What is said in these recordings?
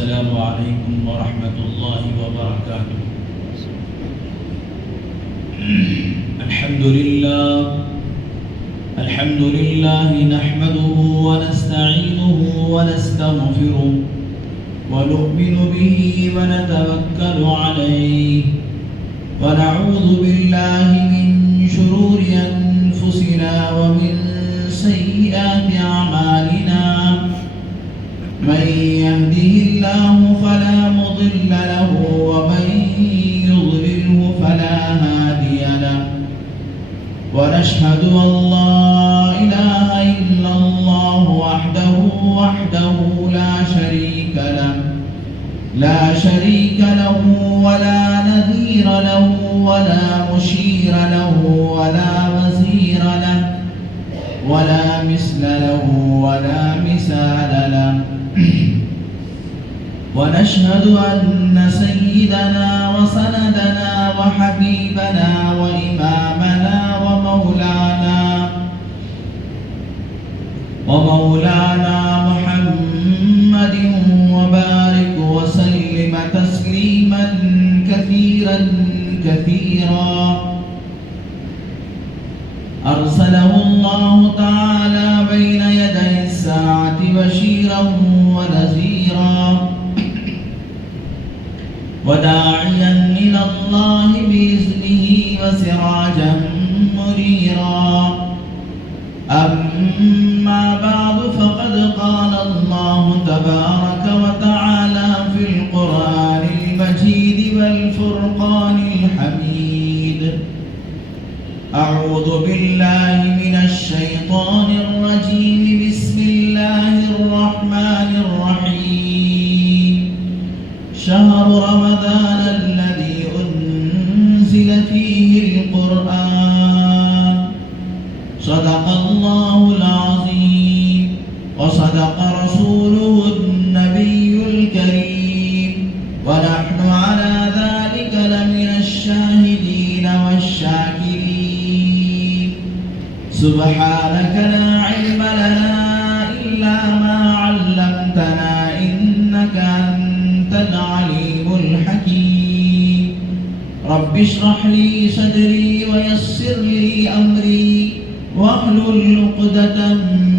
السلام علیکم ورحمۃ اللہ وبرکاتہ۔ الحمد للہ نحمده ونستعینه ونستغفره ونؤمن به ونتوکل علیہ ونعوذ باللہ من شرور انفسنا ومن سیئات اعمالنا من يهده الله فلا مضل له ومن يضلله فلا هادي له ونشهد أن لا إله إلا الله وحده لا شريك له ولا نذير له ولا مشير له ولا وزير له ولا مثل له ولا مثال له ونشهد أن سيدنا وسندنا وحبيبنا وإمامنا ومولانا محمد وبارك وسلم تسليما كثيرا كثيرا أرسله الله تعالى بين يدي الساعة بشيرا ونذيرا وداعيا إلى الله بإذنه وسراجا منيرا أما بعد فقد قال الله تبارك وتعالى في القرآن المجيد والفرقان الحميد أعوذ بالله من الشيطان الرجيم بسم الله الرحمن الرحيم شهر رمضان الذي أنزل فيه القرآن صدق الله العظيم وصدق رسوله النبي الكريم ونحن على ذلك لمن الشاهدين والشاكرين سبحانك لا علم لنا إلا ما علمتنا إنك أنت العليم الحكيم رب اشرح لي صدري ويسر لي أمري واحلل عقدة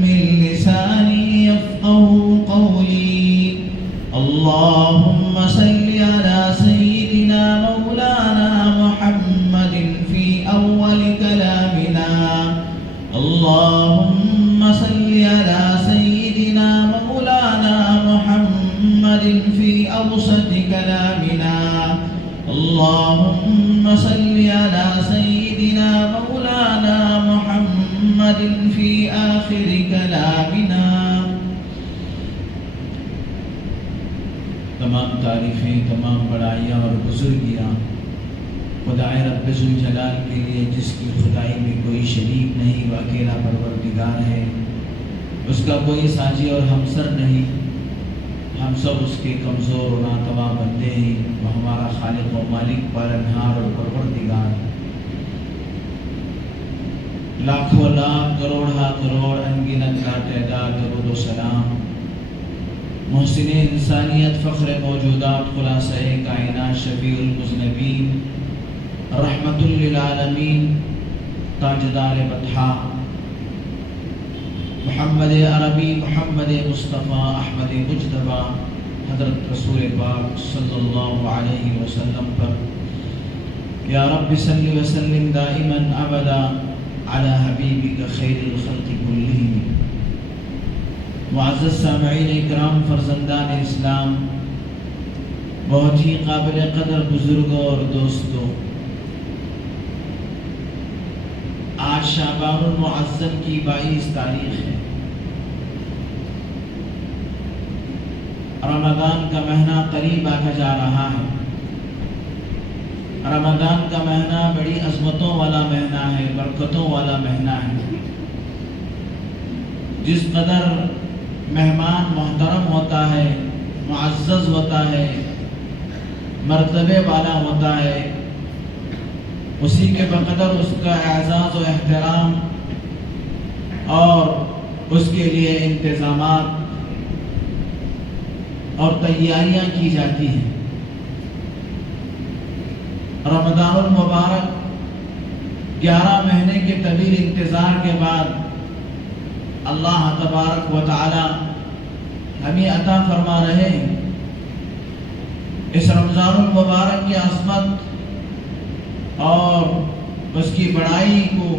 من لساني يفقهوا قولي اللهم صل على سيدنا مولانا محمد في أول كلامنا اللهم صل على سيدنا مولانا محمد في أوسط كلامنا اللهم صل على سيدنا مولانا محمد في آخر كلامنا۔ تمام تعریفیں، تمام بڑائیاں اور بزرگیاں خدائے رب ذوالجلال کے لیے جس کی خدائی میں کوئی شریک نہیں، وہ اکیلا پروردگار ہے، اس کا کوئی ساجی اور ہمسر نہیں، ہم سب اس کے کمزور و ناتواں بندے ہیں، وہ ہمارا خالق و مالک پالنہار اور پروردگار ہے۔ لاکھوں لاکھ کروڑ کروڑ انگنت لا تعداد درود و سلام محسن انسانیت فخر موجودات خلاصہ کائنات شفیع المذنبین رحمت للعالمین تاجدار بطحا محمد عربی محمد مصطفیٰ احمد مجتبی حضرت رسول پاک صلی اللہ علیہ وسلم پر یا رب صلی وسلم دائما ابدا علی حبیبک خیر الخلق کلہم۔ معزز سامعین اکرام، فرزندان اسلام، بہت ہی قابل قدر بزرگوں اور دوستوں، آج شعبان المعظم کی 22 تاریخ ہے۔ رمضان کا مہینہ قریب آتا جا رہا ہے۔ رمضان کا مہینہ بڑی عظمتوں والا مہینہ ہے، برکتوں والا مہینہ ہے۔ جس قدر مہمان محترم ہوتا ہے، معزز ہوتا ہے، مرتبے والا ہوتا ہے، اسی کے بقدر اس کا اعزاز و احترام اور اس کے لیے انتظامات اور تیاریاں کی جاتی ہیں۔ رمضان المبارک 11 مہینے کے طویل انتظار کے بعد اللہ تبارک و تعالی ہمیں عطا فرما رہے ہیں۔ اس رمضان المبارک کی عظمت اور اس کی بڑائی کو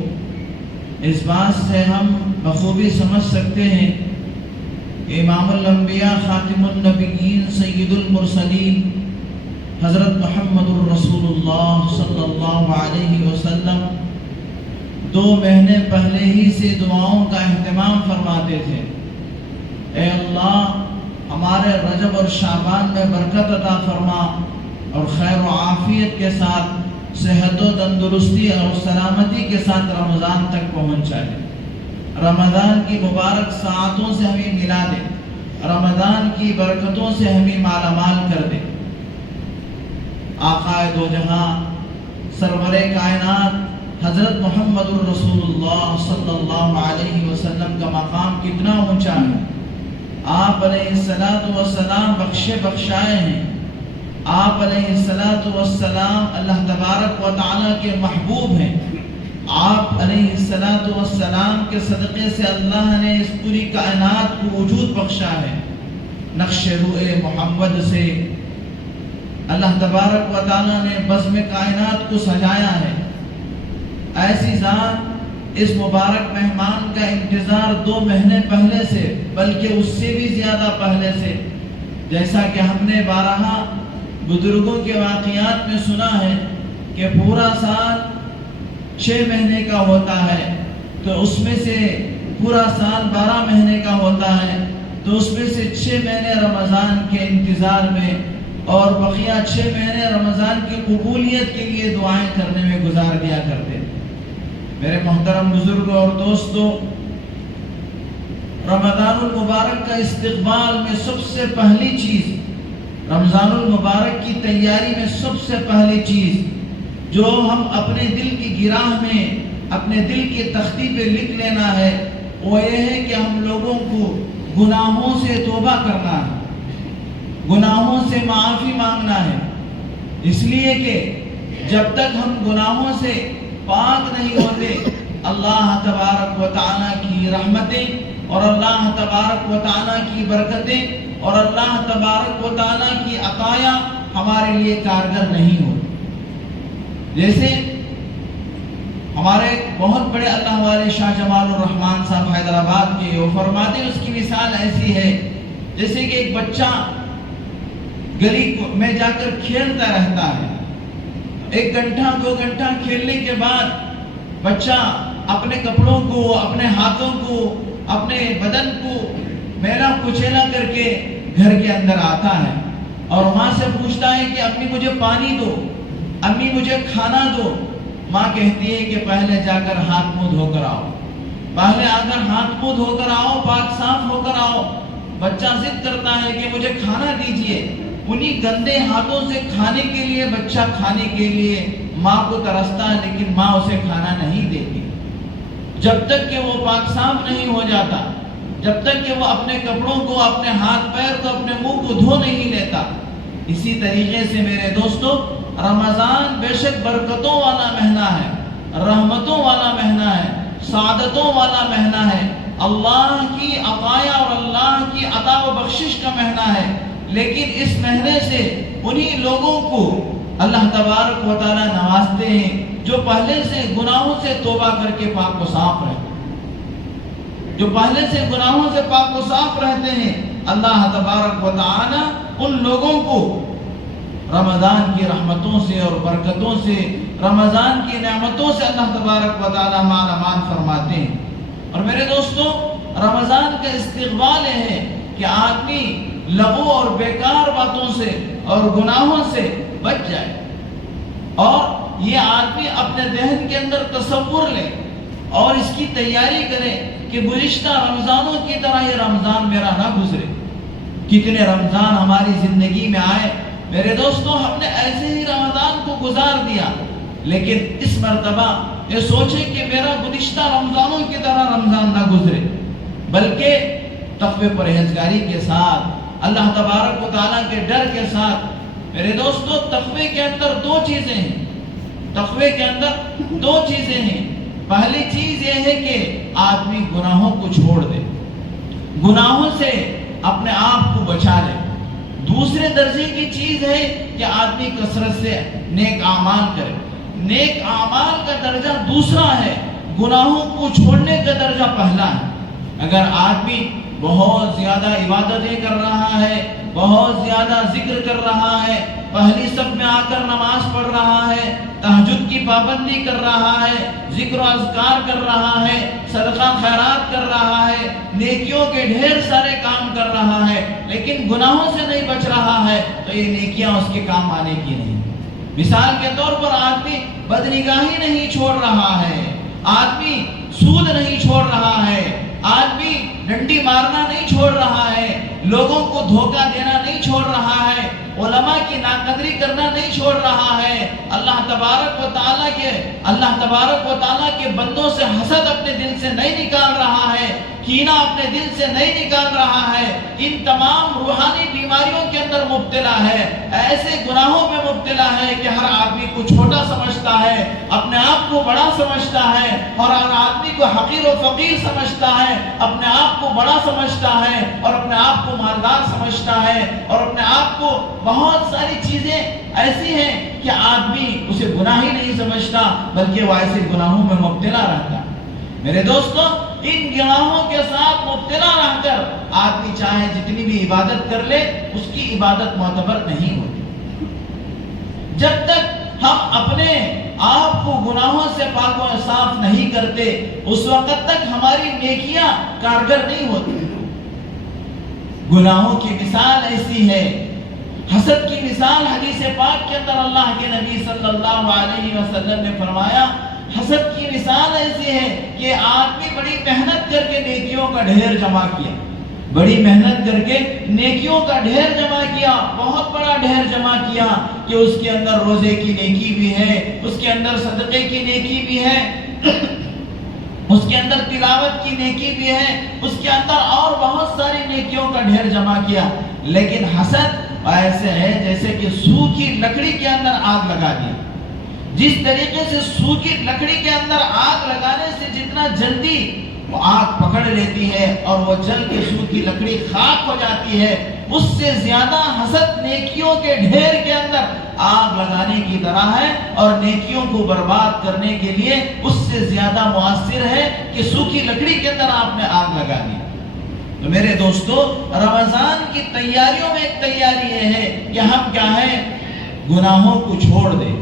اس بات سے ہم بخوبی سمجھ سکتے ہیں کہ امام الانبیاء خاتم النبیین سید المرسلین حضرت محمد الرسول اللہ صلی اللہ علیہ وسلم 2 مہینے پہلے ہی سے دعاؤں کا اہتمام فرماتے تھے۔ اے اللہ ہمارے رجب اور شعبان میں برکت عطا فرما اور خیر و عافیت کے ساتھ صحت و تندرستی اور سلامتی کے ساتھ رمضان تک پہنچا دے۔ رمضان کی مبارک ساعتوں سے ہمیں ملا دے، رمضان کی برکتوں سے ہمیں مالا مال کر دے۔ آقا دو جہاں سرور کائنات حضرت محمد الرسول اللہ صلی اللہ علیہ وسلم کا مقام کتنا اونچا ہے۔ آپ علیہ السلام بخشے بخشائے ہیں۔ آپ علیہ السلام اللہ تبارک و تعالیٰ کے محبوب ہیں۔ آپ علیہ السلام کے صدقے سے اللہ نے اس پوری کائنات کو وجود بخشا ہے۔ نقش روح محمد سے اللہ تبارک و تعالیٰ نے بزم کائنات کو سجایا ہے۔ ایسی ذات اس مبارک مہمان کا انتظار 2 مہینے پہلے سے بلکہ اس سے بھی زیادہ پہلے سے، جیسا کہ ہم نے بارہا بزرگوں کے واقعات میں سنا ہے کہ پورا سال 6 مہینے کا ہوتا ہے، تو اس میں سے پورا سال 12 مہینے کا ہوتا ہے، تو اس میں سے 6 مہینے رمضان کے انتظار میں اور بقیہ 6 مہینے رمضان کی قبولیت کے لیے دعائیں کرنے میں گزار دیا کرتے۔ میرے محترم بزرگوں اور دوستوں، رمضان المبارک کا استقبال میں سب سے پہلی چیز، رمضان المبارک کی تیاری میں سب سے پہلی چیز جو ہم اپنے دل کی گراہ میں اپنے دل کی تختی پہ لکھ لینا ہے، وہ یہ ہے کہ ہم لوگوں کو گناہوں سے توبہ کرنا ہے، گناہوں سے معافی مانگنا ہے۔ اس لیے کہ جب تک ہم گناہوں سے پاک نہیں ہوتے، اللہ تبارک و تعالیٰ کی رحمتیں اور اللہ تبارک و تعالیٰ کی برکتیں اور اللہ تبارک و تعالیٰ کی عطایا ہمارے لیے کارگر نہیں ہوتی۔ جیسے ہمارے بہت بڑے اللہ والے شاہ جمال الرحمن صاحب حیدرآباد کے، وہ فرماتے ہیں، اس کی مثال ایسی ہے جیسے کہ ایک بچہ گلی میں جا کر کھیلتا رہتا ہے، 1 گھنٹہ 2 گھنٹہ کھیلنے کے بعد بچہ اپنے کپڑوں کو، اپنے ہاتھوں کو، اپنے بدن کو میلا کچیلا کر کے گھر کے اندر آتا ہے اور ماں سے پوچھتا ہے کہ امی مجھے پانی دو، امی مجھے کھانا دو۔ ماں کہتی ہے کہ پہلے جا کر ہاتھ منہ دھو کر آؤ، پہلے آ کر ہاتھ منہ دھو کر آؤ، پاک صاف ہو کر آؤ۔ بچہ ضد کرتا ہے کہ مجھے کھانا دیجئے، انہی گندے ہاتھوں سے کھانے کے لیے بچہ کھانے کے لیے ماں کو ترستا ہے، لیکن ماں اسے کھانا نہیں دیتی جب تک کہ وہ پاک صاف نہیں ہو جاتا، جب تک کہ وہ اپنے کپڑوں کو، اپنے ہاتھ پیر کو، اپنے منہ کو دھو نہیں لیتا۔ اسی طریقے سے میرے دوستو، رمضان بے شک برکتوں والا مہینہ ہے، رحمتوں والا مہینہ ہے، سعادتوں والا مہینہ ہے، اللہ کی عطایا اور اللہ کی عطا و بخشش کا مہینہ ہے۔ لیکن اس مہینے سے انہی لوگوں کو اللہ تبارک و تعالیٰ نوازتے ہیں جو پہلے سے گناہوں سے توبہ کر کے پاک و صاف رہتے ہیں، جو پہلے سے گناہوں سے پاک و صاف رہتے ہیں۔ اللہ تبارک و تعالیٰ ان لوگوں کو رمضان کی رحمتوں سے اور برکتوں سے، رمضان کی نعمتوں سے اللہ تبارک و تعالیٰ مالا مال فرماتے ہیں۔ اور میرے دوستوں، رمضان کا استقبال یہ ہے کہ آدمی لغو اور بیکار باتوں سے اور گناہوں سے بچ جائے، اور یہ آدمی اپنے ذہن کے اندر تصور لے اور اس کی تیاری کرے کہ گزشتہ رمضانوں کی طرح یہ رمضان میرا نہ گزرے۔ کتنے رمضان ہماری زندگی میں آئے میرے دوستوں، ہم نے ایسے ہی رمضان کو گزار دیا، لیکن اس مرتبہ یہ سوچے کہ میرا گزشتہ رمضانوں کی طرح رمضان نہ گزرے، بلکہ تقوی پرہیزگاری کے ساتھ اللہ تبارک و تعالیٰ کے ڈر کے ساتھ. میرے دوستو تقوی کے اندر دو چیزیں ہیں. تقوی کے اندر دو چیزیں ہیں. پہلی چیز یہ ہے کہ آدمی گناہوں کو چھوڑ دے, گناہوں سے اپنے آپ کو بچا لے. دوسرے درجے کی چیز ہے کہ آدمی کثرت سے نیک اعمال کرے. نیک اعمال کا درجہ دوسرا ہے, گناہوں کو چھوڑنے کا درجہ پہلا ہے. اگر آدمی بہت زیادہ عبادتیں کر رہا ہے, بہت زیادہ ذکر کر رہا ہے, پہلی صف میں آ کر نماز پڑھ رہا ہے, تہجد کی پابندی کر رہا ہے, ذکر و اذکار کر رہا ہے, صدقہ خیرات کر رہا ہے, نیکیوں کے ڈھیر سارے کام کر رہا ہے, لیکن گناہوں سے نہیں بچ رہا ہے, تو یہ نیکیاں اس کے کام آنے کی نہیں. مثال کے طور پر آدمی بدنگاہی نہیں چھوڑ رہا ہے, آدمی سود نہیں چھوڑ رہا ہے, آدمی ڈنڈی مارنا نہیں چھوڑ رہا ہے, لوگوں کو دھوکہ دینا نہیں چھوڑ رہا ہے, علماء کی ناقدری کرنا نہیں چھوڑ رہا ہے, اللہ تبارک و تعالیٰ کے بندوں سے حسد اپنے دل سے نہیں نکال رہا ہے, کینہ اپنے دل سے نہیں نکال رہا ہے, ان تمام روحانی بیماریوں کے اندر مبتلا ہے, ایسے گناہوں میں مبتلا ہے کہ ہر آدمی کو چھوٹا سمجھتا ہے, اپنے آپ کو بڑا سمجھتا ہے, اور ہر آدمی کو حقیر و فقیر سمجھتا ہے, اپنے آپ کو بڑا سمجھتا ہے, اور اپنے آپ کو مالدار سمجھتا ہے, اور اپنے آپ کو بہت ساری چیزیں ایسی ہیں کہ آدمی اسے گناہ ہی نہیں سمجھتا, بلکہ وہ ایسے گناہوں میں مبتلا رہتا ہے. میرے دوستو ان گناہوں کے ساتھ مبتلا رہ کر آدمی چاہے جتنی بھی عبادت کر لے, اس کی عبادت معتبر نہیں ہوتی. جب تک ہم اپنے آپ کو گناہوں سے پاک و صاف نہیں کرتے, اس وقت تک ہماری نیکیاں کارگر نہیں ہوتی. گناہوں کی مثال ایسی ہے, حسد کی مثال حدیث پاک کے اندر اللہ کے نبی صلی اللہ علیہ وسلم نے فرمایا, حسد کی مثال ایسی ہے کہ آدمی بڑی محنت کر کے نیکیوں کا ڈھیر جمع کیا, بڑی محنت کر کے نیکیوں کا ڈھیر جمع کیا, بہت بڑا ڈھیر جمع کیا کہ اس کے اندر روزے کی نیکی بھی ہے, اس کے اندر صدقے کی نیکی بھی ہے, اس کے اندر تلاوت کی نیکی بھی ہے, اس کے اندر اور بہت ساری نیکیوں کا ڈھیر جمع کیا, لیکن حسد ایسے ہے جیسے کہ سوکھی لکڑی کے اندر آگ لگا دی. جس طریقے سے سوکھی لکڑی کے اندر آگ لگانے سے جتنا جلدی وہ آگ پکڑ لیتی ہے اور وہ جل کے سوکھی لکڑی خاک ہو جاتی ہے, اس سے زیادہ حسد نیکیوں کے ڈھیر کے اندر آگ لگانے کی طرح ہے, اور نیکیوں کو برباد کرنے کے لیے اس سے زیادہ مؤثر ہے کہ سوکھی لکڑی کے اندر آپ نے آگ لگا دی. تو میرے دوستو رمضان کی تیاریوں میں ایک تیاری یہ ہے کہ ہم کیا ہے, گناہوں کو چھوڑ دیں,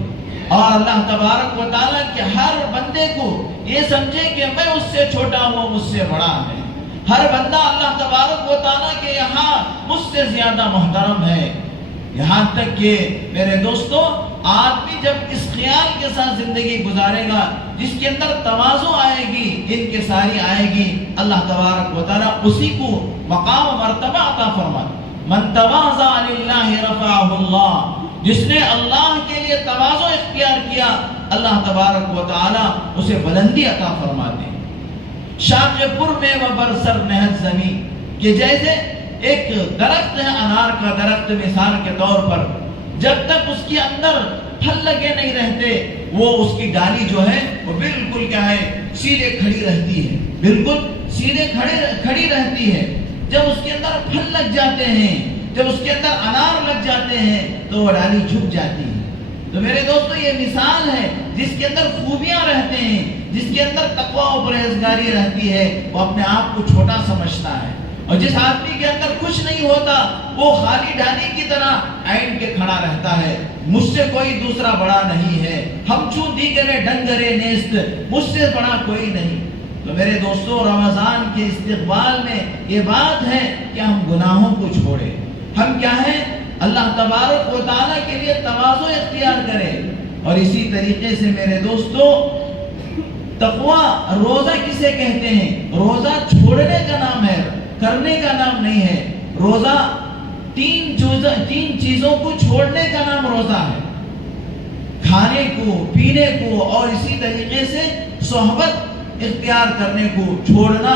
اور اللہ تبارک و تعالیٰ کے ہر بندے کو یہ سمجھے کہ میں اس سے چھوٹا ہوں, مجھ سے بڑا ہے. ہر بندہ اللہ تبارک و تعالیٰ کے یہاں مجھ سے زیادہ محترم ہے. یہاں تک کہ میرے دوستو آدمی جب اس خیال کے ساتھ زندگی گزارے گا جس کے اندر تواضع آئے گی, انکساری آئے گی, اللہ تبارک و تعالیٰ اسی کو مقام و مرتبہ عطا فرمائے. من تواضع للہ رفعہ اللہ, جس نے اللہ کے لیے تواضع اختیار کیا, اللہ تبارک و تعالیٰ اسے بلندی عطا فرماتے ہیں. شاق پر میں و برسر نہت زمین, کہ جیسے ایک درخت ہے, انار کا درخت مثال کے طور پر, جب تک اس کے اندر پھل لگے نہیں رہتے وہ اس کی ڈالی جو ہے وہ بالکل کیا ہے, سیدھے کھڑی رہتی ہے, بالکل سیدھے کھڑی رہتی ہے. جب اس کے اندر پھل لگ جاتے ہیں, جب اس کے اندر انار لگ جاتے ہیں تو وہ ڈالی جھک جاتی ہے. تو میرے دوستو یہ مثال ہے جس کے اندر خوبیاں رہتے ہیں, جس کے اندر تقویٰ و پرہیزگاری رہتی ہے, وہ اپنے آپ کو چھوٹا سمجھتا ہے. اور جس آدمی کے اندر کچھ نہیں ہوتا وہ خالی ڈالی کی طرح اینڈ کے کھڑا رہتا ہے, مجھ سے کوئی دوسرا بڑا نہیں ہے, ہم چوں دیگرے ڈنگرے نیست, مجھ سے بڑا کوئی نہیں. تو میرے دوستو رمضان کے استقبال میں یہ بات ہے کہ ہم گناہوں کو چھوڑیں, ہم کیا ہیں اللہ تبارک و تعالیٰ کے لیے تواضع اختیار کریں. اور اسی طریقے سے میرے دوستو تقویٰ روزہ کسے کہتے ہیں, روزہ چھوڑنے کا نام ہے, کرنے کا نام نہیں ہے. روزہ تین چیزوں کو چھوڑنے کا نام روزہ ہے, کھانے کو, پینے کو, اور اسی طریقے سے صحبت اختیار کرنے کو چھوڑنا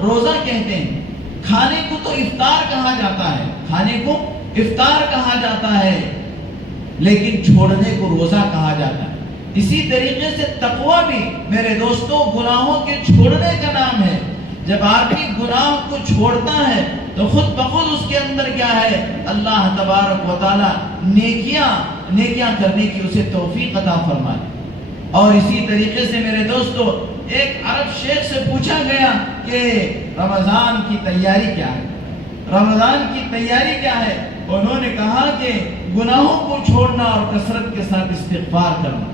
روزہ کہتے ہیں. کھانے کو تو افطار کہا جاتا ہے، کھانے کو افطار کہا جاتا ہے، لیکن چھوڑنے کو روزہ کہا جاتا ہے۔ اسی طریقے سے تقویٰ بھی میرے دوستوں گناہوں کے چھوڑنے کا نام ہے۔ جب آدمی گناہ کو چھوڑتا ہے تو خود بخود اس کے اندر کیا ہے، اللہ تبارک و تعالی نیکیاں کرنے کی اسے توفیق عطا فرمائے۔ اور اسی طریقے سے میرے دوستو ایک عرب شیخ سے پوچھا گیا کہ رمضان کی تیاری کیا ہے، رمضان کی تیاری کیا ہے؟ انہوں نے کہا کہ گناہوں کو چھوڑنا اور کثرت کے ساتھ استغفار کرنا۔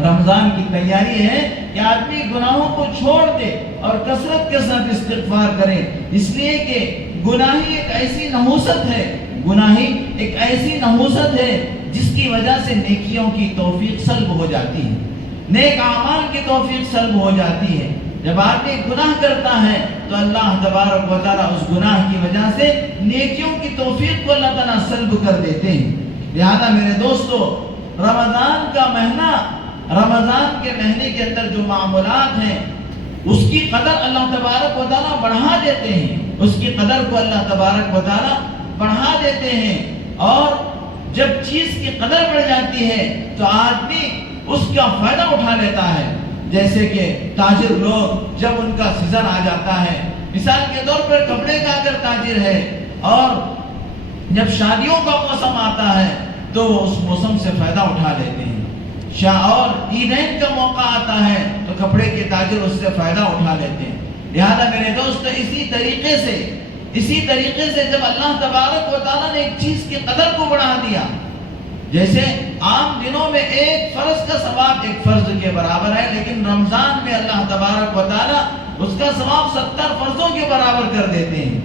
رمضان کی تیاری ہے کہ آدمی گناہوں کو چھوڑ دے اور کثرت کے ساتھ استغفار کرے، اس لیے کہ گناہی ایک ایسی نحوست ہے، گناہی ایک ایسی نحوست ہے جس کی وجہ سے نیکیوں کی توفیق سلب ہو جاتی ہے، نیک اعمال کی توفیق سلب ہو جاتی ہے۔ جب آدمی گناہ کرتا ہے تو اللہ تبارک و تعالیٰ اس گناہ کی وجہ سے نیکیوں کی توفیق کو اللہ تعالیٰ سلب کر دیتے ہیں۔ لہذا میرے دوستو رمضان کا مہینہ، رمضان کے مہینے کے اندر جو معمولات ہیں اس کی قدر اللہ تبارک و تعالیٰ بڑھا دیتے ہیں، اس کی قدر کو اللہ تبارک و تعالیٰ بڑھا دیتے ہیں۔ اور جب چیز کی قدر بڑھ جاتی ہے تو آدمی اس کا فائدہ اٹھا لیتا ہے۔ جیسے کہ تاجر لوگ جب ان کا سیزن آ جاتا ہے، مثال کے طور پر کپڑے کا اگر تاجر ہے اور جب شادیوں کا موسم آتا ہے تو وہ اس موسم سے فائدہ اٹھا لیتے ہیں، اور عیدین کا موقع آتا ہے تو کپڑے کے تاجر اس سے فائدہ اٹھا لیتے ہیں۔ لہذا میرے دوست اسی طریقے سے جب اللہ تبارک و تعالیٰ نے ایک چیز کی قدر کو بڑھا دیا، جیسے عام دنوں میں ایک فرض کا ثواب ایک فرض کے برابر ہے، لیکن رمضان میں اللہ تبارک و تعالیٰ اس کا ثواب 70 فرضوں کے برابر کر دیتے ہیں۔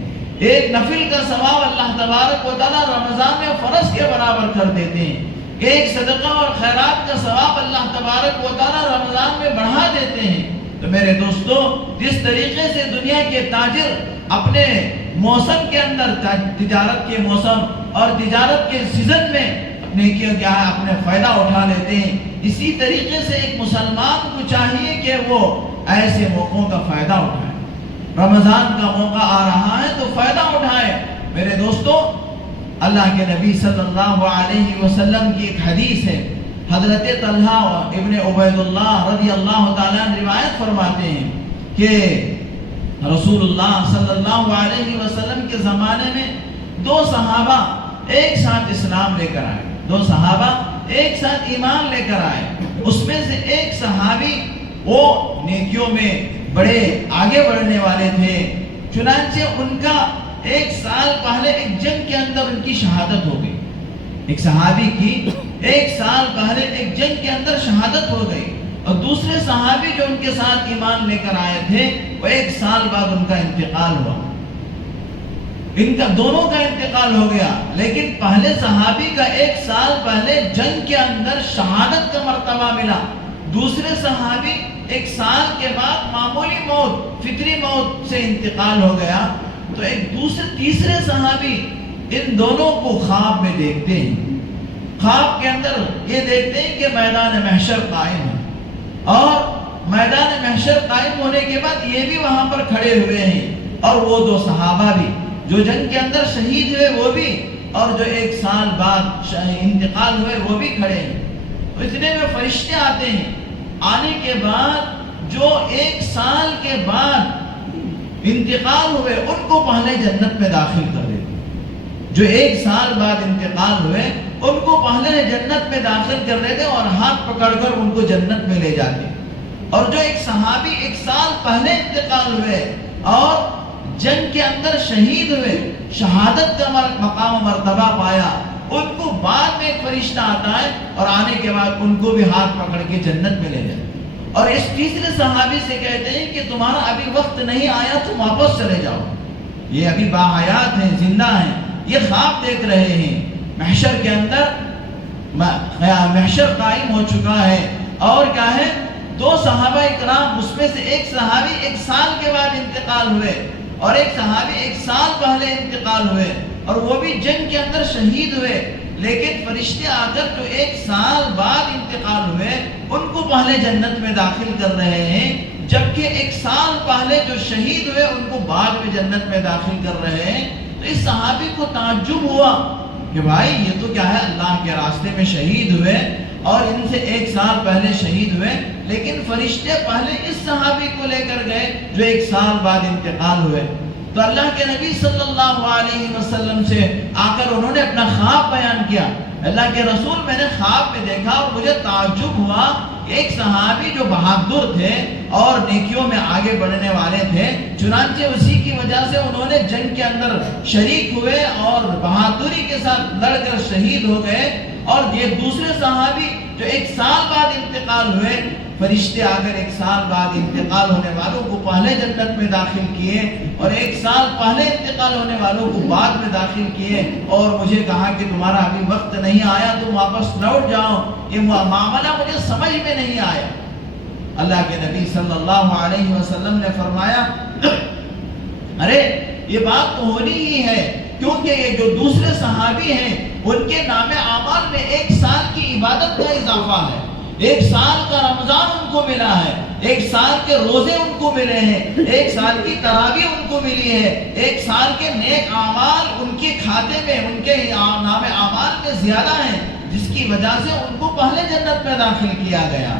ایک نفل کا ثواب اللہ تبارک و تعالیٰ رمضان میں فرض کے برابر کر دیتے ہیں۔ ایک صدقہ اور خیرات کا ثواب اللہ تبارک و تعالیٰ رمضان میں بڑھا دیتے ہیں۔ تو میرے دوستو جس طریقے سے دنیا کے تاجر اپنے موسم کے اندر، تجارت کے موسم اور تجارت کے سیزن میں اپنے فائدہ اٹھا لیتے ہیں، اسی طریقے سے ایک مسلمان کو چاہیے کہ وہ ایسے موقعوں کا فائدہ اٹھائے۔ رمضان کا موقع آ رہا ہے تو فائدہ اٹھائے۔ میرے دوستو اللہ کے نبی صلی اللہ علیہ وسلم کی ایک حدیث ہے، حضرت طلحہ ابن عبید اللہ رضی اللہ تعالیٰ روایت فرماتے ہیں کہ رسول اللہ صلی اللہ علیہ وسلم کے زمانے میں دو صحابہ ایک ساتھ اسلام لے کر آئے، دو صحابہ ایک ساتھ ایمان لے کر آئے۔ اس میں سے ایک صحابی وہ نیکیوں میں بڑے آگے بڑھنے والے تھے، چنانچہ ان کا ایک سال پہلے ایک جنگ کے اندر ان کی شہادت ہو گئی۔ ایک صحابی کی ایک سال پہلے ایک جنگ کے اندر شہادت ہو گئی، اور دوسرے صحابی جو ان کے ساتھ ایمان لے کر آئے تھے وہ ایک سال بعد ان کا انتقال ہوا۔ ان کا دونوں کا انتقال ہو گیا، لیکن پہلے صحابی کا ایک سال پہلے جنگ کے اندر شہادت کا مرتبہ ملا، دوسرے صحابی ایک سال کے بعد معمولی موت، فطری موت سے انتقال ہو گیا۔ تو ایک تیسرے صحابی ان دونوں کو خواب میں دیکھتے ہیں، خواب کے اندر یہ دیکھتے ہیں کہ میدان محشر قائم ہے، اور میدان محشر قائم ہونے کے بعد یہ بھی وہاں پر کھڑے ہوئے ہیں، اور وہ دو صحابہ بھی جو جنگ کے اندر شہید ہوئے وہ بھی، اور جو ایک سال بعد انتقال ہوئے وہ بھی کھڑے ہیں۔ اتنے میں فرشتے آتے ہیں، آنے کے بعد جو ایک سال کے بعد انتقال ہوئے ان کو پہلے جنت میں داخل کر دیتے ہیں، جو ایک سال بعد انتقال ہوئے ان کو پہلے جنت میں داخل کر دیتے اور ہاتھ پکڑ کر ان کو جنت میں لے جاتے، اور جو ایک صحابی ایک سال پہلے انتقال ہوئے اور جنگ کے اندر شہید ہوئے، شہادت کا مقام و مرتبہ پایا، ان کو بعد میں ایک فرشتہ آتا ہے اور آنے کے بعد ان کو بھی ہاتھ پکڑ کے جنت میں لے جاتے، اور اس تیسرے صحابی سے کہتے ہیں کہ تمہارا ابھی وقت نہیں آیا، تم واپس چلے جاؤ، یہ ابھی باحیات ہیں، زندہ ہیں، یہ خواب دیکھ رہے ہیں، محشر کے اندر محشر قائم ہو چکا ہے، اور کیا ہے دو صحابہ اکرام، اس میں سے ایک صحابی ایک سال کے بعد انتقال ہوئے اور ایک صحابی ایک سال پہلے انتقال ہوئے، اور وہ بھی جنگ کے اندر شہید ہوئے، لیکن فرشتے آ کر جو ایک سال بعد انتقال ہوئے ان کو پہلے جنت میں داخل کر رہے ہیں، جبکہ 1 سال پہلے جو شہید ہوئے ان کو بعد میں جنت میں داخل کر رہے ہیں۔ تو اس صحابی کو تعجب ہوا کہ بھائی یہ تو کیا ہے، اللہ کے راستے میں شہید ہوئے اور ان سے 1 سال پہلے شہید ہوئے، لیکن فرشتے پہلے اس صحابی کو لے کر گئے جو 1 سال بعد انتقال ہوئے۔ تو اللہ کے نبی صلی اللہ علیہ وسلم سے آ کر انہوں نے اپنا خواب بیان کیا، اللہ کے رسول میں نے خواب میں دیکھا اور مجھے تعجب ہوا کہ ایک صحابی جو بہادر تھے اور نیکیوں میں آگے بڑھنے والے تھے، چنانچہ اسی کی وجہ سے انہوں نے جنگ کے اندر شریک ہوئے اور بہادری کے ساتھ لڑ کر شہید ہو گئے، اور یہ دوسرے صحابی جو 1 سال بعد انتقال ہوئے، فرشتے آ کر 1 سال بعد انتقال ہونے والوں کو پہلے جنت میں داخل کیے اور 1 سال پہلے انتقال ہونے والوں کو بعد میں داخل کیے، اور مجھے کہا کہ تمہارا ابھی وقت نہیں آیا، تم واپس لوٹ جاؤ، یہ معاملہ مجھے سمجھ میں نہیں آیا۔ اللہ کے نبی صلی اللہ علیہ وسلم نے فرمایا ارے یہ بات تو ہونی ہی ہے، کیونکہ یہ جو دوسرے صحابی ہیں ان کے نام اعمال میں 1 سال کی عبادت کا اضافہ ہے، 1 سال کا رمضان ان کو ملا ہے، 1 سال کے روزے ان کو ملے ہیں، 1 سال کی تراویح ان کو ملی ہے، 1 سال کے نیک اعمال ان کے کھاتے میں، ان کے نام اعمال میں زیادہ ہیں، جس کی وجہ سے ان کو پہلے جنت میں داخل کیا گیا۔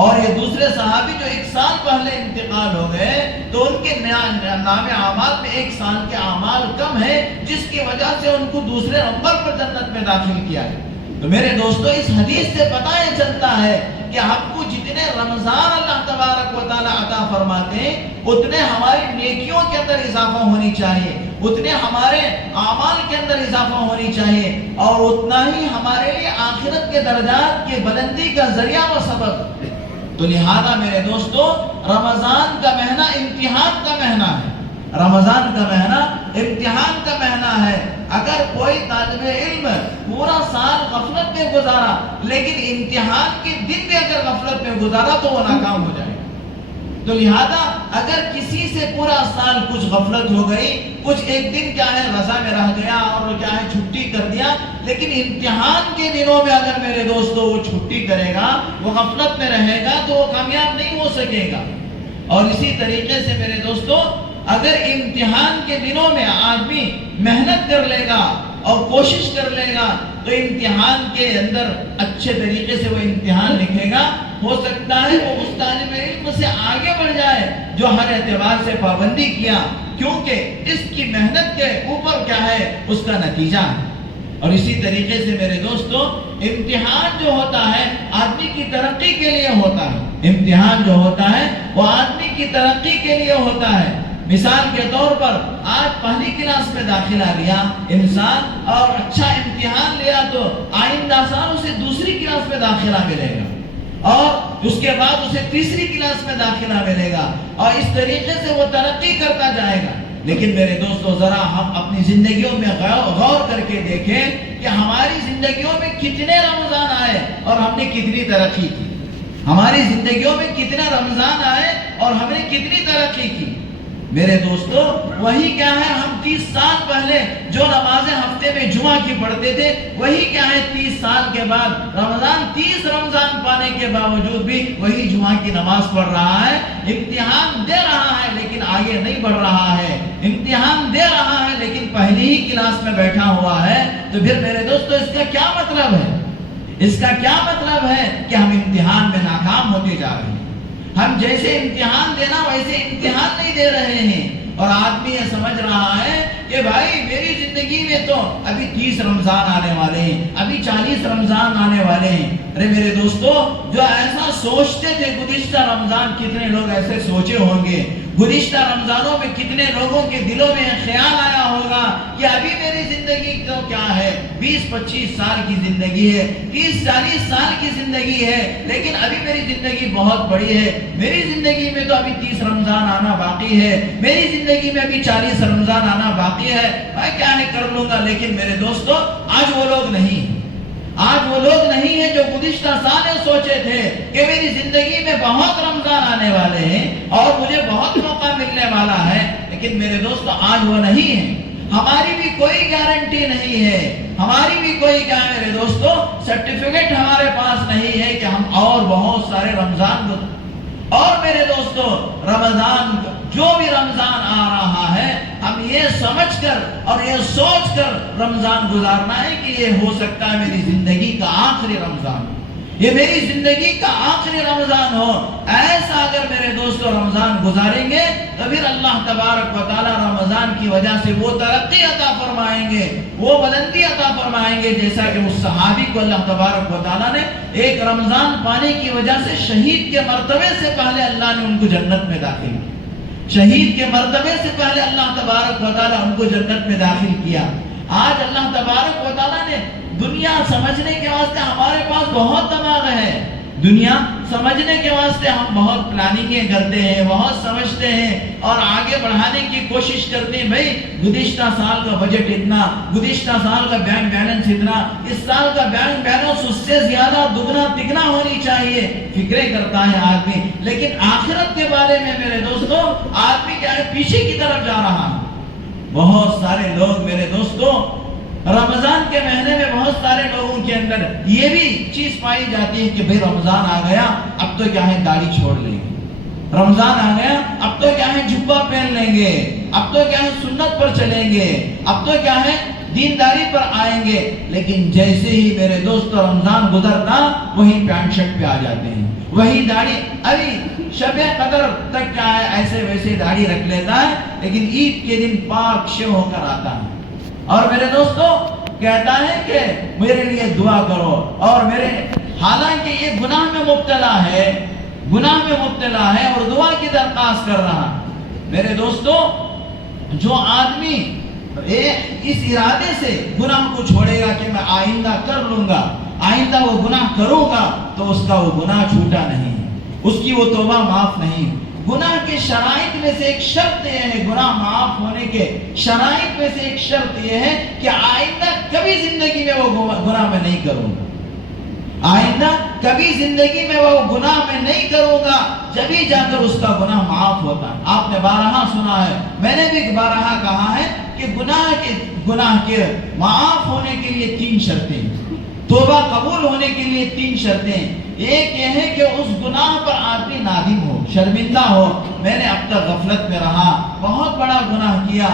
اور یہ دوسرے صحابی جو 1 سال پہلے انتقال ہو گئے تو ان کے نام اعمال میں 1 سال کے اعمال کم ہے، جس کی وجہ سے ان کو دوسرے نمبر پر جنت میں داخل کیا گیا۔ تو میرے دوستو اس حدیث سے پتہ یہ چلتا ہے کہ ہم کو جتنے رمضان اللہ تبارک و تعالی عطا فرماتے ہیں اتنے ہماری نیکیوں کے اندر اضافہ ہونی چاہیے، اتنے ہمارے اعمال کے اندر اضافہ ہونی چاہیے، اور اتنا ہی ہمارے لیے آخرت کے درجات کی بلندی کا ذریعہ و سبب۔ تو لہذا میرے دوستو رمضان کا مہینہ امتحان کا مہینہ ہے، رمضان کا مہینہ امتحان کا مہینہ ہے۔ اگر کوئی طالب علم پورا سال غفلت میں گزارا لیکن امتحان کے دن بھی اگر غفلت میں گزارا تو وہ ناکام ہو جائے۔ تو لہذا اگر کسی سے پورا سال کچھ غفلت ہو گئی، کچھ ایک دن کیا ہے رضا میں رہ گیا اور کیا ہے چھٹی کر دیا، لیکن امتحان کے دنوں میں اگر میرے دوستو وہ چھٹی کرے گا، وہ غفلت میں رہے گا تو وہ کامیاب نہیں ہو سکے گا۔ اور اسی طریقے سے میرے دوستو اگر امتحان کے دنوں میں آدمی محنت کر لے گا اور کوشش کر لے گا تو امتحان کے اندر اچھے طریقے سے وہ امتحان لکھے گا، ہو سکتا ہے وہ اس طالب علم سے آگے بڑھ جائے جو ہر اعتبار سے پابندی کیا، کیونکہ اس کی محنت کے اوپر کیا ہے اس کا نتیجہ ہے۔ اور اسی طریقے سے میرے دوستو امتحان جو ہوتا ہے آدمی کی ترقی کے لیے ہوتا ہے، امتحان جو ہوتا ہے وہ آدمی کی ترقی کے لیے ہوتا ہے۔ مثال کے طور پر آج پہلی کلاس میں داخلہ لیا انسان اور اچھا امتحان لیا تو آئندہ سال اسے دوسری کلاس میں داخلہ ملے گا، اور اس کے بعد اسے تیسری کلاس میں داخلہ ملے گا، اور اس طریقے سے وہ ترقی کرتا جائے گا۔ لیکن میرے دوستو ذرا ہم اپنی زندگیوں میں غور کر کے دیکھیں کہ ہماری زندگیوں میں کتنے رمضان آئے اور ہم نے کتنی ترقی کی، ہماری زندگیوں میں کتنے رمضان آئے اور ہم نے کتنی ترقی کی۔ میرے دوستو وہی کیا ہے ہم 30 سال پہلے جو نمازیں ہفتے میں جمعہ کی پڑھتے تھے، وہی کیا ہے 30 سال کے بعد رمضان 30 رمضان پانے کے باوجود بھی وہی جمعہ کی نماز پڑھ رہا ہے، امتحان دے رہا ہے لیکن آگے نہیں بڑھ رہا ہے، امتحان دے رہا ہے لیکن پہلی ہی کلاس میں بیٹھا ہوا ہے۔ تو پھر میرے دوستو اس کا کیا مطلب ہے؟ اس کا کیا مطلب ہے کہ ہم امتحان میں ناکام ہوتے جا رہے ہیں، ہم جیسے امتحان دینا ویسے امتحان نہیں دے رہے ہیں، اور آدمی یہ سمجھ رہا ہے کہ بھائی میری زندگی میں تو ابھی 30 رمضان آنے والے ہیں، ابھی 40 رمضان آنے والے ہیں۔ ارے میرے دوستو جو ایسا سوچتے تھے گزشتہ رمضان کتنے لوگ ایسے سوچے ہوں گے، گزشتہ رمضانوں میں کتنے لوگوں کے دلوں میں خیال آیا ہوگا کہ ابھی میری زندگی تو کیا ہے 20-25 سال کی زندگی ہے، 30-40 سال کی زندگی ہے، لیکن ابھی میری زندگی بہت بڑی ہے، میری زندگی میں تو ابھی 30 رمضان آنا باقی ہے، میری زندگی میں ابھی 40 رمضان آنا باقی ہے، میں کیا نہیں کر لوں گا۔ لیکن میرے دوستو آج وہ لوگ نہیں ہیں، آج وہ لوگ نہیں ہیں جو گزشتہ سال سوچے تھے کہ میری زندگی میں بہت رمضان آنے والے ہیں اور مجھے بہت موقع ملنے والا ہے، لیکن میرے دوستو آج وہ نہیں ہیں۔ ہماری بھی کوئی گارنٹی نہیں ہے، ہماری بھی کوئی کیا میرے دوستو سرٹیفکیٹ ہمارے پاس نہیں ہے کہ ہم اور بہت سارے رمضان اور میرے دوستو رمضان، جو بھی رمضان آ رہا ہے، ہم یہ سمجھ کر اور یہ سوچ کر رمضان گزارنا ہے کہ یہ ہو سکتا ہے میری زندگی کا آخری رمضان، یہ میری زندگی کا آخری رمضان ہو۔ ایسا اگر میرے دوستو رمضان گزاریں گے تو پھر اللہ تبارک و تعالی رمضان کی وجہ سے وہ ترقی عطا فرمائیں گے، وہ بلندی عطا فرمائیں گے، جیسا کہ اس صحابی کو اللہ تبارک و تعالی نے ایک رمضان پانے کی وجہ سے شہید کے مرتبے سے پہلے اللہ نے ان کو جنت میں داخل کیا، شہید کے مرتبے سے پہلے اللہ تبارک و تعالی ان کو جنت میں داخل کیا۔ آج اللہ تبارک و تعالی نے دنیا سمجھنے کے واسطے ہمارے پاس بہت دماغ ہے، دنیا سمجھنے کے واسطے ہم بہت پلاننگیں کرتے ہیں، بہت سمجھتے ہیں اور آگے بڑھانے کی کوشش کرتے ہیں۔ بھائی گزشتہ سال کا بجٹ اتنا، گزشتہ سال کا بینک بیلنس اتنا، اس سال کا بینک بیلنس اس سے زیادہ دگنا تگنا ہونی چاہیے، فکریں کرتا ہے آدمی، لیکن آخرت کے بارے میں میرے دوستوں آدمی کیا ہے، پیچھے کی طرف جا رہا ہے۔ بہت سارے لوگ میرے دوستوں رمضان کے مہینے میں بہت سارے لوگوں کے اندر یہ بھی چیز پائی جاتی ہے کہ بھئی رمضان آ گیا اب تو کیا ہے داڑھی چھوڑ لیں گے، رمضان آ گیا اب تو کیا ہے جبہ پہن لیں گے، اب تو کیا ہے سنت پر چلیں گے، اب تو کیا ہے دینداری پر آئیں گے، لیکن جیسے ہی میرے دوست رمضان گزرنا وہی پینٹ شرٹ پہ آ جاتے ہیں، وہی داڑھی، ابھی شب قدر تک کیا ہے ایسے ویسے داڑھی رکھ لیتا ہے، لیکن عید کے دن پاک شو ہو کر آتا ہے اور میرے دوستو کہتا ہے کہ میرے لیے دعا کرو، اور میرے حالانکہ یہ گناہ میں مبتلا ہے، گناہ میں مبتلا ہے اور دعا کی درخواست کر رہا۔ میرے دوستو جو آدمی اس ارادے سے گناہ کو چھوڑے گا کہ میں آئندہ کر لوں گا، آئندہ وہ گناہ کروں گا، تو اس کا وہ گناہ چھوٹا نہیں، اس کی وہ توبہ معاف نہیں۔ گناہ کے شرائط میں سے ایک شرط یہ ہے، گناہ معاف ہونے کے شرائط میں سے ایک شرط یہ ہے کہ آئندہ کبھی زندگی میں وہ گناہ میں نہیں کروں گا، آئندہ کبھی زندگی میں وہ گناہ میں نہیں کروں گا، جبھی جا کر اس کا گناہ معاف ہوتا ہے۔ آپ نے بارہا سنا ہے، میں نے بھی بارہا کہا ہے کہ گناہ کے معاف ہونے کے لیے 3 شرطیں، توبہ قبول ہونے کے لیے 3 شرطیں۔ ایک یہ ہے کہ اس گناہ پر آدمی نادم ہو، شرمندہ ہو، میں نے اب تک غفلت میں رہا، بہت بڑا گناہ کیا،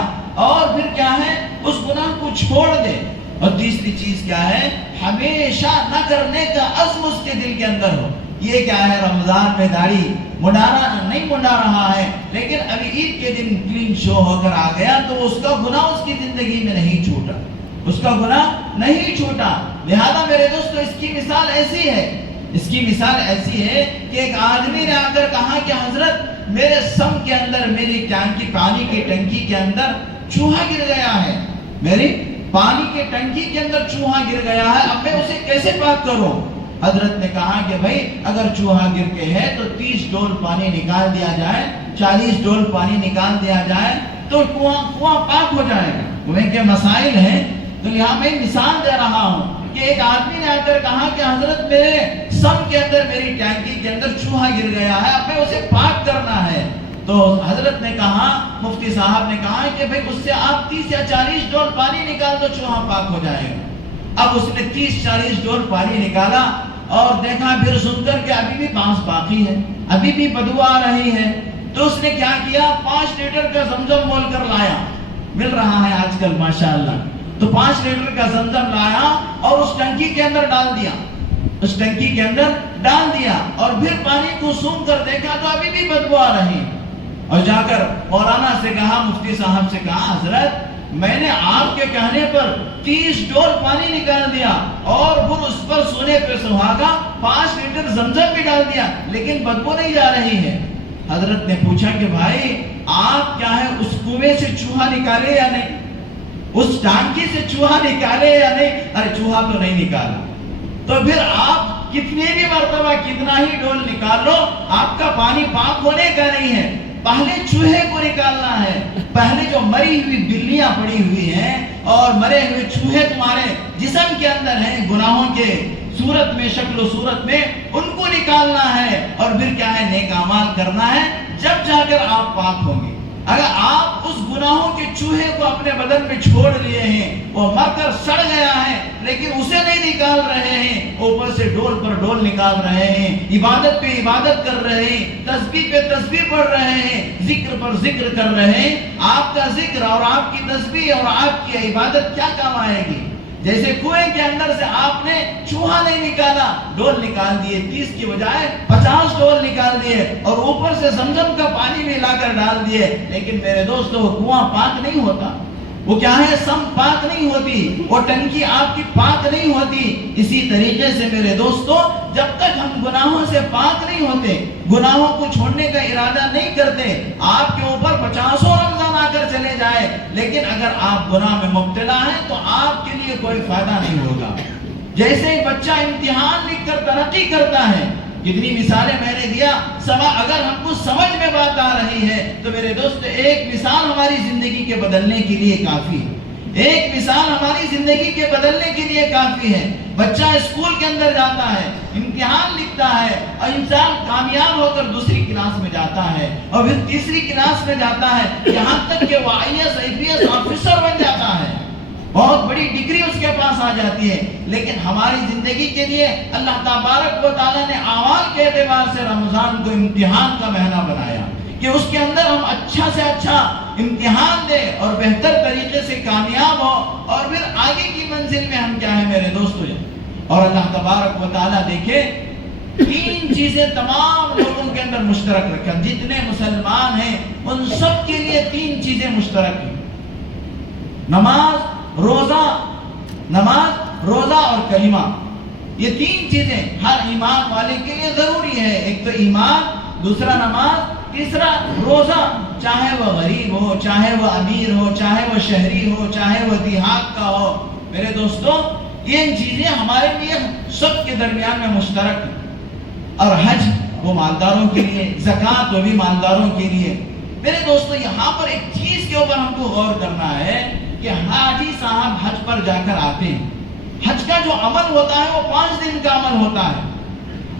اور پھر کیا ہے اس گناہ کو چھوڑ دے۔ اور تیسری چیز کیا ہے، ہمیشہ نہ کرنے کا عزم اس کے دل کے اندر ہو۔ یہ کیا ہے، رمضان میں داڑھی نہیں منڈا رہا ہے، لیکن ابھی عید کے دن کلین شو ہو کر آ گیا تو اس کا گناہ اس کی زندگی میں نہیں چھوٹا، اس کا گناہ نہیں چھوٹا۔ لہذا میرے دوستو اس کی مثال ایسی ہے، اس کی مثال ایسی ہے کہ ایک آدمی نے آ کر کہا کہ حضرت میرے سم کے اندر، میری ٹانکی پانی کی ٹنکی کے اندر چوہا گر گیا ہے، میری پانی کی ٹنکی کے اندر چوہا گر گیا ہے، اب میں اسے کیسے پاک کروں؟ حضرت نے کہا کہ بھائی اگر چوہا گر کے ہے تو 30 ڈول پانی نکال دیا جائے، 40 ڈول پانی نکال دیا جائے تو کنواں پاک ہو جائے گا۔ کنویں کے مسائل ہیں، تو یہاں میں مثال دے رہا ہوں کہ ایک آدمی نے آ کر کہا کہ حضرت میرے سم کے اندر، میری ٹینکی کے اندر چوہا گر گیا ہے، اب میں اسے پاک کرنا ہے۔ تو حضرت نے کہا، مفتی صاحب نے کہا کہ بھئی اس سے آپ 30 یا 40 ڈول پانی نکال دو، چوہا پاک ہو جائے گا۔ اب اس نے 30-40 ڈول پانی نکالا اور دیکھا پھر سن کر کہ ابھی بھی بانس باقی ہے، ابھی بھی بدبو آ رہی ہے، تو اس نے کیا کیا، 5 لیٹر کا زمزم مول کر لایا، مل رہا ہے آج کل ماشاءاللہ، تو 5 لیٹر کا زمزم لایا اور اس ٹنکی کے اندر ڈال دیا، اس ٹنکی کے اندر ڈال دیا، اور پھر پانی کو سون کر دیکھا تو ابھی بھی بدبو آ رہی، اور جا کر مولانا سے کہا، مفتی صاحب سے کہا، حضرت میں نے آپ کے کہنے پر 30 ڈول پانی نکال دیا اور پھر اس پر سونے پہ سہاگا 5 لیٹر زمزم بھی ڈال دیا، لیکن بدبو نہیں جا رہی ہے۔ حضرت نے پوچھا کہ بھائی آپ کیا ہے اس کنویں سے چوہا نکالے یا نہیں، اس ٹانکی سے چوہا نکالے یا نہیں؟ ارے چوہا تو نہیں نکالا۔ تو پھر آپ کتنے بھی مرتبہ کتنا ہی ڈول نکال لو، آپ کا پانی پاک ہونے کا نہیں ہے، پہلے چوہے کو نکالنا ہے، پہلے جو مری ہوئی بلیاں پڑی ہوئی ہیں اور مرے ہوئے چوہے تمہارے جسم کے اندر ہیں گناہوں کے صورت میں، شکل و صورت میں، ان کو نکالنا ہے، اور پھر کیا ہے نیک اعمال کرنا ہے، جب جا کر آپ پاک ہوں گے۔ اگر آپ اس گناہوں کے چوہے کو اپنے بدن میں چھوڑ لیے ہیں، وہ مر کر سڑ گیا ہے لیکن اسے نہیں نکال رہے ہیں، اوپر سے ڈول پر ڈول نکال رہے ہیں، عبادت پہ عبادت کر رہے ہیں، تسبیح پہ تسبیح پڑھ رہے ہیں، ذکر پر ذکر کر رہے ہیں، آپ کا ذکر اور آپ کی تسبیح اور آپ کی عبادت کیا کام آئے گی؟ جیسے کنویں کے اندر سے آپ نے چوہا نہیں نکالا، ڈول نکال دیے، 30 کی بجائے 50 ڈول نکال دیے اور اوپر سے زمزم کا پانی بھی لا کر ڈال دیے، لیکن میرے دوستو وہ کنواں پاک نہیں ہوتا، وہ کیا ہے، سم پاک نہیں ہوتی، وہ ٹنکی آپ کی پاک نہیں ہوتی۔ اسی طریقے سے میرے دوستو، جب تک ہم گناہوں سے پاک نہیں ہوتے، گناہوں کو چھوڑنے کا ارادہ نہیں کرتے، آپ کے اوپر 50 رمضان آ کر چلے جائے، لیکن اگر آپ گناہ میں مبتلا ہیں تو آپ کے لیے کوئی فائدہ نہیں ہوگا۔ جیسے ہی بچہ امتحان لکھ کر ترقی کرتا ہے، کتنی مثالیں میں نے دیا، اگر ہم کو سمجھ میں بات آ رہی ہے تو میرے دوست ایک مثال ہماری زندگی کے بدلنے کے لیے کافی ہے، ایک مثال ہماری زندگی کے بدلنے کے لیے کافی ہے۔ بچہ اسکول کے اندر جاتا ہے، امتحان لکھتا ہے اور انسان کامیاب ہو کر دوسری کلاس میں جاتا ہے اور پھر تیسری کلاس میں جاتا ہے، یہاں تک کہ وہ IAS IPS آفیسر بن جاتا ہے، بہت بڑی ڈگری اس کے پاس آ جاتی ہے۔ لیکن ہماری زندگی کے لیے اللہ تبارک و تعالیٰ نے اعمال کے اعتبار سے رمضان کو امتحان کا مہینہ بنایا کہ اس کے اندر ہم اچھا سے اچھا امتحان دیں اور بہتر طریقے سے کامیاب ہو اور پھر آگے کی منزل میں ہم کیا ہیں میرے دوستو۔ اور اللہ تبارک و تعالیٰ دیکھے 3 چیزیں تمام لوگوں کے اندر مشترک رکھا، جتنے مسلمان ہیں ان سب کے لیے 3 چیزیں مشترک ہیں، نماز، روزہ اور کلمہ۔ یہ 3 چیزیں ہر ایمان والے کے لیے ضروری ہے، ایک تو ایمان، دوسرا نماز، تیسرا روزہ، چاہے وہ غریب ہو، چاہے وہ امیر ہو، چاہے وہ شہری ہو، چاہے وہ دیہات کا ہو۔ میرے دوستو یہ چیزیں ہمارے لیے سب کے درمیان میں مشترک ہیں، اور حج وہ مالداروں کے لیے، زکوٰۃ وہ بھی مالداروں کے لیے۔ میرے دوستو یہاں پر ایک چیز کے اوپر ہم کو غور کرنا ہے کہ حاجی صاحب حج پر جا کر آتے ہیں، حج کا جو عمل ہوتا ہے وہ 5 دن کا عمل ہوتا ہے،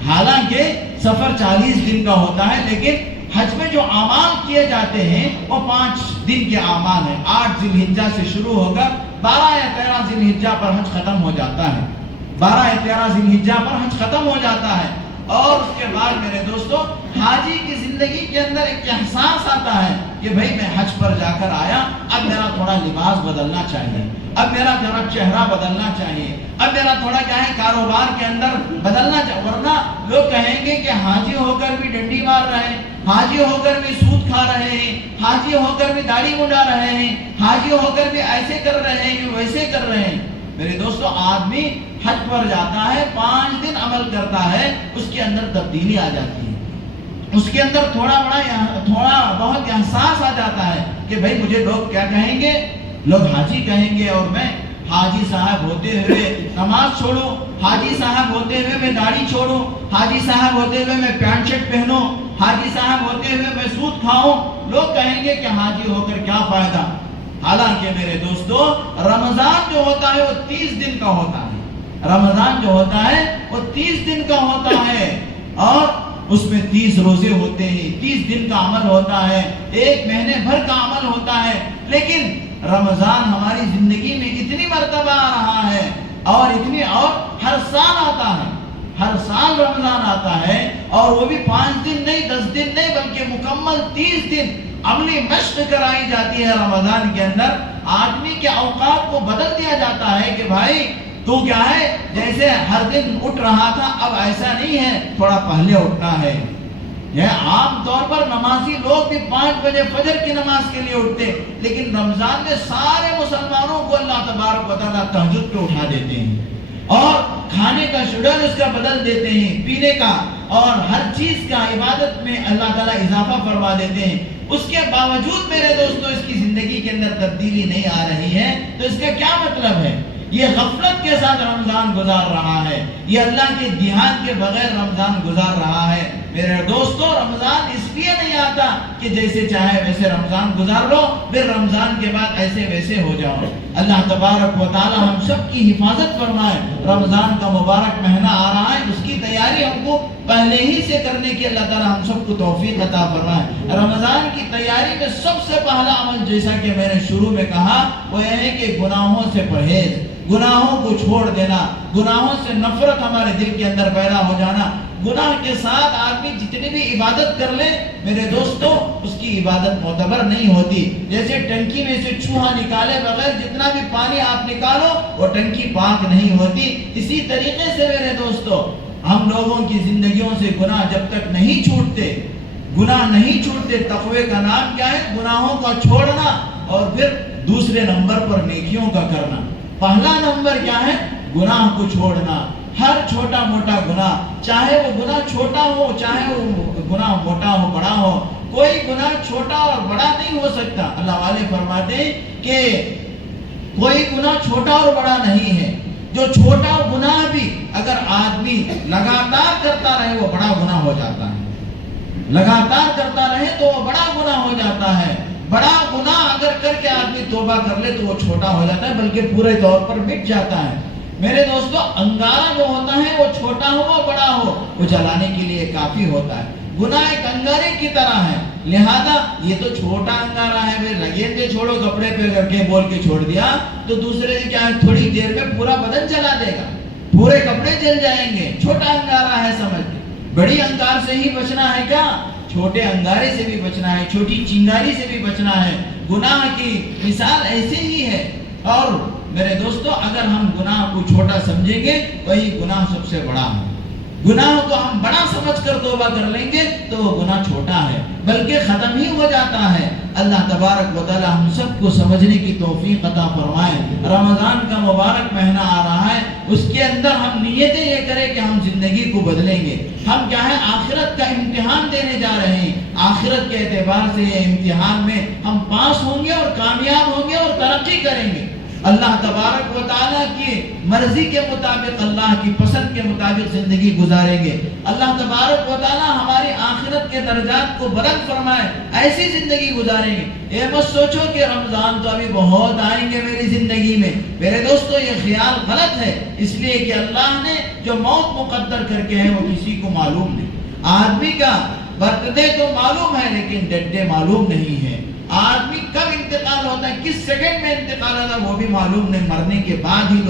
حالانکہ سفر 40 دن کا ہوتا ہے، لیکن حج میں جو اعمال کیے جاتے ہیں وہ 5 دن کے اعمال ہیں۔ 8 ذی الحجہ سے شروع ہو کر 12 یا 13 ذی الحجہ پر حج ختم ہو جاتا ہے، 12 یا 13 ذی الحجہ پر حج ختم ہو جاتا ہے۔ اور اس کے بعد میرے دوستو حاجی کی زندگی کے اندر ایک احساس آتا ہے کہ بھئی میں حج پر جا کر آیا، اب میرا تھوڑا لباس بدلنا چاہیے، اب میرا تھوڑا چہرہ بدلنا چاہیے، اب میرا تھوڑا کیا ہے کاروبار کے اندر بدلنا چاہیے، ورنہ لوگ کہیں گے کہ حاجی ہو کر بھی ڈنڈی مار رہے ہیں، حاجی ہو کر بھی سود کھا رہے ہیں، حاجی ہو کر بھی داڑھی منڈا رہے ہیں، حاجی ہو کر بھی ایسے کر رہے ہیں ویسے کر رہے ہیں۔ میرے دوستو آدمی حج پر جاتا ہے، 5 دن عمل کرتا ہے، اس کے اندر تبدیلی آ جاتی ہے، اس کے اندر تھوڑا بہت احساس آ جاتا ہے کہ بھئی مجھے لوگ کیا کہیں گے، لوگ حاجی کہیں گے اور میں حاجی صاحب ہوتے ہوئے نماز چھوڑوں، حاجی صاحب ہوتے ہوئے میں داڑھی چھوڑوں، حاجی صاحب ہوتے ہوئے میں پینٹ شرٹ پہنوں، حاجی صاحب ہوتے ہوئے میں سود کھاؤں، لوگ کہیں گے کہ حاجی ہو کر کیا فائدہ۔ حالانکہ میرے دوستو رمضان جو ہوتا ہے وہ 30 دن کا ہوتا ہے، رمضان جو ہوتا ہے وہ 30 دن کا ہوتا ہے، اور اس میں 30 روزے ہوتے ہیں، 30 دن کا عمل ہوتا ہے، 1 مہینے بھر کا عمل ہوتا ہے۔ لیکن رمضان ہماری زندگی میں اتنی مرتبہ آ رہا ہے اور ہر سال آتا ہے، ہر سال رمضان آتا ہے، اور وہ بھی 5 دن نہیں، 10 دن نہیں، بلکہ مکمل 30 دن عملی مشق کرائی جاتی ہے۔ رمضان کے اندر آدمی کے اوقات کو بدل دیا جاتا ہے کہ بھائی تو کیا ہے، جیسے ہر دن اٹھ رہا تھا اب ایسا نہیں ہے، تھوڑا پہلے اٹھنا ہے۔ یہ عام طور پر نمازی لوگ بھی 5 بجے فجر کی نماز کے لیے اٹھتے، لیکن رمضان میں سارے مسلمانوں کو اللہ تبارک و تعالیٰ تہجد پہ اٹھا دیتے ہیں، اور کھانے کا شیڈول اس کا بدل دیتے ہیں، پینے کا اور ہر چیز کا عبادت میں اللہ تعالیٰ اضافہ فرما دیتے ہیں۔ اس کے باوجود میرے دوستو اس کی زندگی کے اندر تبدیلی نہیں آ رہی ہے، تو اس کا کیا مطلب ہے؟ یہ غفلت کے ساتھ رمضان گزار رہا ہے، یہ اللہ کے دھیان کے بغیر رمضان گزار رہا ہے۔ میرے دوستو رمضان اس لیے نہیں آتا کہ جیسے چاہے ویسے رمضان گزار لو، پھر رمضان کے بعد ایسے ویسے ہو جاؤ۔ اللہ تبارک و تعالی ہم سب کی حفاظت فرمائے۔ رمضان کا مبارک مہینہ آ رہا ہے، اس کی تیاری ہم کو پہلے ہی سے کرنے کی اللہ تعالی ہم سب کو توفیق عطا فرمائے۔ رمضان کی تیاری میں سب سے پہلا عمل، جیسا کہ میں نے شروع میں کہا، وہ یہ ہے کہ گناہوں سے پرہیز، گناہوں کو چھوڑ دینا، گناہوں سے نفرت ہمارے دل کے اندر پیدا ہو جانا۔ گناہ کے ساتھ آدمی جتنی بھی عبادت کر لے میرے دوستو اس کی عبادت معتبر نہیں ہوتی۔ جیسے ٹنکی میں سے چوہا نکالے بغیر جتنا بھی پانی آپ نکالو وہ ٹنکی پاک نہیں ہوتی۔ اسی طریقے سے میرے دوستو ہم لوگوں کی زندگیوں سے گناہ جب تک نہیں چھوٹتے، گناہ نہیں چھوٹتے، تقوی کا نام کیا ہے؟ گناہوں کا چھوڑنا اور پھر دوسرے نمبر پر نیکیوں کا کرنا۔ پہلا نمبر کیا ہے؟ گناہ کو چھوڑنا۔ ہر چھوٹا موٹا گناہ، چاہے وہ گناہ چھوٹا ہو چاہے وہ گناہ موٹا ہو بڑا ہو، کوئی گناہ چھوٹا اور بڑا نہیں ہو سکتا۔ اللہ والے فرماتے ہیں کہ کوئی گناہ چھوٹا اور بڑا نہیں ہے۔ جو چھوٹا گناہ بھی اگر آدمی لگاتار کرتا رہے وہ بڑا گناہ ہو جاتا ہے، لگاتار کرتا رہے تو وہ بڑا گناہ ہو جاتا ہے۔ بڑا گناہ اگر کر کے آدمی توبہ کر لے تو وہ چھوٹا ہو جاتا ہے بلکہ پورے طور پر مٹ جاتا ہے۔ میرے دوستو انگارہ جو ہوتا ہے وہ چھوٹا ہو وہ بڑا ہو وہ جلانے کے لیے کافی ہوتا ہے۔ گناہ ایک انگارے کی طرح ہے، لہذا یہ تو چھوٹا انگارہ ہے، بھئی لگے تھے چھوڑو کپڑے پہ کر کے بول کے چھوڑ دیا تو دوسرے سے کیا ہے تھوڑی دیر میں پورا بدن جلا دے گا، پورے کپڑے جل جائیں گے۔ چھوٹا انگارہ ہے سمجھ کے، بڑی انگار سے ہی بچنا ہے کیا؟ چھوٹے انگارے سے بھی بچنا ہے، چھوٹی چنگاری سے بھی بچنا ہے۔ گناہ کی مثال ایسے ہی ہے۔ اور میرے دوستو اگر ہم گناہ کو چھوٹا سمجھیں گے وہی گناہ سب سے بڑا ہے۔ گناہ کو ہم بڑا سمجھ کر توبہ کر لیں گے تو وہ گناہ چھوٹا ہے بلکہ ختم ہی ہو جاتا ہے۔ اللہ تبارک و تعالی ہم سب کو سمجھنے کی توفیق عطا فرمائے۔ رمضان کا مبارک مہینہ آ رہا ہے، اس کے اندر ہم نیتیں یہ کریں کہ ہم زندگی کو بدلیں گے۔ ہم کیا ہے آخرت کا امتحان دینے جا رہے ہیں، آخرت کے اعتبار سے یہ امتحان میں ہم پاس ہوں گے اور کامیاب ہوں گے اور ترقی کریں گے۔ اللہ تبارک و تعالیٰ کی مرضی کے مطابق، اللہ کی پسند کے مطابق زندگی گزاریں گے۔ اللہ تبارک و تعالیٰ ہماری آخرت کے درجات کو بلند فرمائے، ایسی زندگی گزاریں گے۔ یہ مت سوچو کہ رمضان تو ابھی بہت آئیں گے میری زندگی میں، میرے دوستو یہ خیال غلط ہے، اس لیے کہ اللہ نے جو موت مقدر کر کے ہے وہ کسی کو معلوم نہیں۔ آدمی کا برتھ ڈے تو معلوم ہے لیکن ڈیتھ ڈے معلوم نہیں ہے۔ آدمی کب انتقال ہوتا ہے، کس سیکنڈ میں انتقال ہوتا ہے وہ بھی معلوم نہیں۔ مرنے کے بعد ہی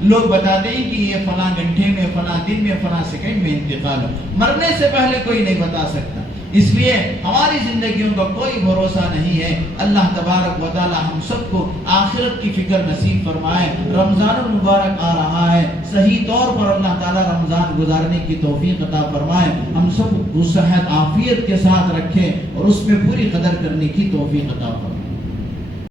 لوگ بتاتے ہیں کہ یہ فلاں گھنٹے میں، فلاں دن میں، فلاں سیکنڈ میں انتقال ہو، مرنے سے پہلے کوئی نہیں بتا سکتا۔ اس لیے ہماری زندگیوں کا کوئی بھروسہ نہیں ہے۔ اللہ تبارک و تعالی ہم سب کو آخرت کی فکر نصیب فرمائے۔ رمضان المبارک آ رہا ہے، صحیح طور پر اللہ تعالی رمضان گزارنے کی توفیق عطا فرمائے، ہم سب کو صحت عافیت کے ساتھ رکھے اور اس میں پوری قدر کرنے کی توفیق عطا فرمائے۔